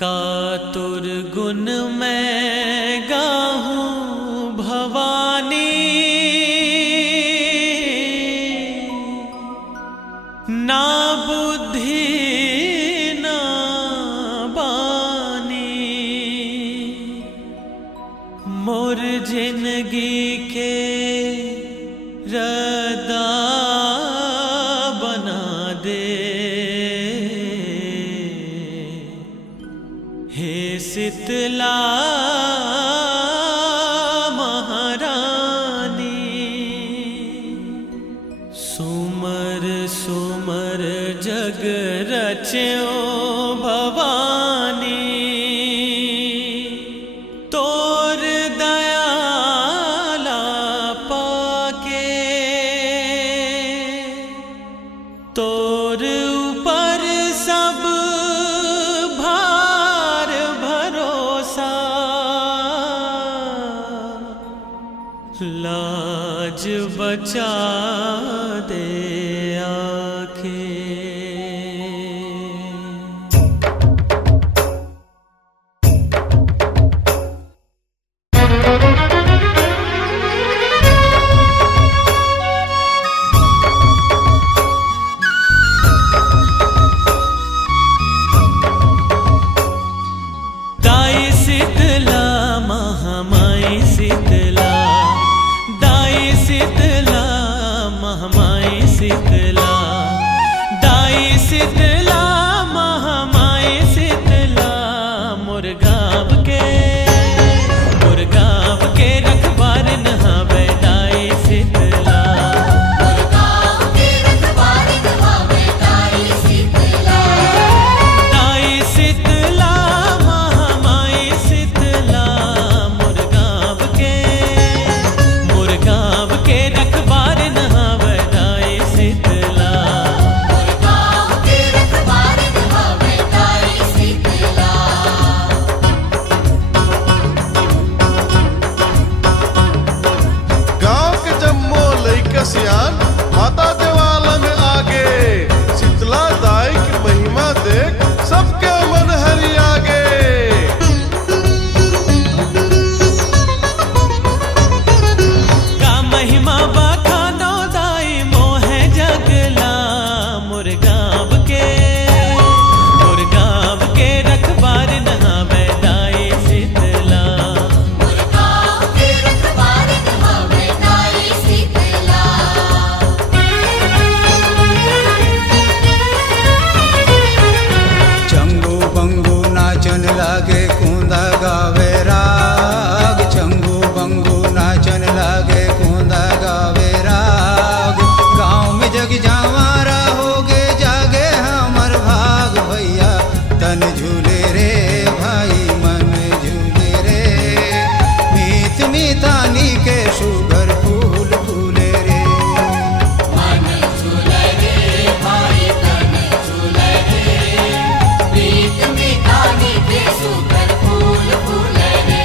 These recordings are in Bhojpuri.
कातुर गुण मैं गाहूं भवानी, ना बुद्धि ना बानी, मोर जिंदगी के रदा बना दे, हे शीतला महारानी। सुमर सुमर जग रच्यो भवानी, तोर दयाला पाके, तोर ऊपर सब भार भरोसा, लाज बचा दे आखे। दाई शीतला महामाई शीतला, दाई शीतला महामाई शीतला, दाई शीतला महामाई शीतला, मोर गाँव के रखबार नहावे दाई शीतला, मोर गाँव के रखबार नहावे दाई शीतला, दाई शीतला महामाई शीतला, मोर गाँव के रखबार नहावे दाई शीतला, मोर गाँव के रखबार नहावे दाई शीतला। गाँव के जम्मो लइका सियान माता देवाला में आगे, शीतला दाई की महिमा देख सबके मन हरि आगे। का महिमा बखानो दाई मोहे जगला, मोर गाँव के रखबार नहावे दाई शीतला, मोर गाँव के रखबार नहावे दाई शीतला। चंगू बंगू नाचन लागे कूंदा गावे राग, चंगू बंगू नाचन लागे कूंदा गावे राग। गाँव में जग जावारा होगे जागे हमर भाग, भैया तन झूले रे भाई मन झूले रे, मीत मीतानी के सुगर फूल फूले रे। मन झूले रे भाई तन झूले रे, प्रीत में गानी के सुगर फूल फूले रे।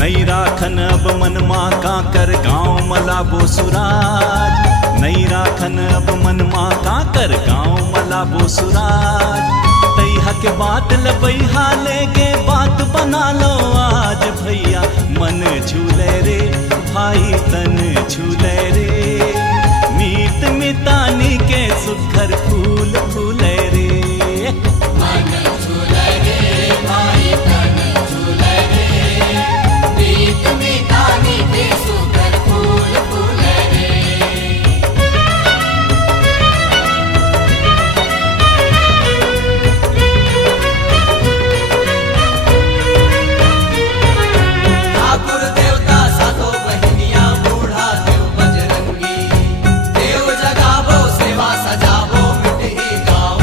नई राखन अब मनमा काकर गाँव मलाबो सुराज, नई राखन अब मनमा काकर गाँव मलाबो सुराज। तैहा के बात लबैहा लेके बात बना लो आज, भैया मन झूले रे भाई तन झूले रे, मीत मितानी के सुखर फूल फूले रे। मन झूले रे भाई तन झूले रे, प्रीत में गानी के सुगर फूल फूले रे। ठाकुर देवता सातो बहनिया बूढ़ा देव बजरंगी, देव जगावो सेवा सजावो मिटही गाँव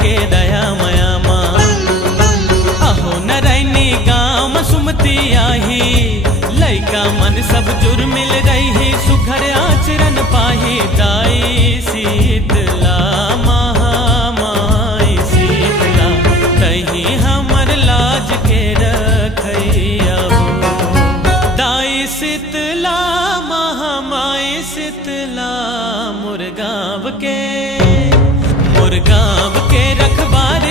के दया मया माँ अहो नरैनी गाँव सुमती आही लैका मन सब जुर मिल रही सुघर आचरण पाही दाई शीतला महामाई शीतला कहीं हमर लाज के रखैया हो दाई शीतला महामाई शीतला मुरगांव के रखबार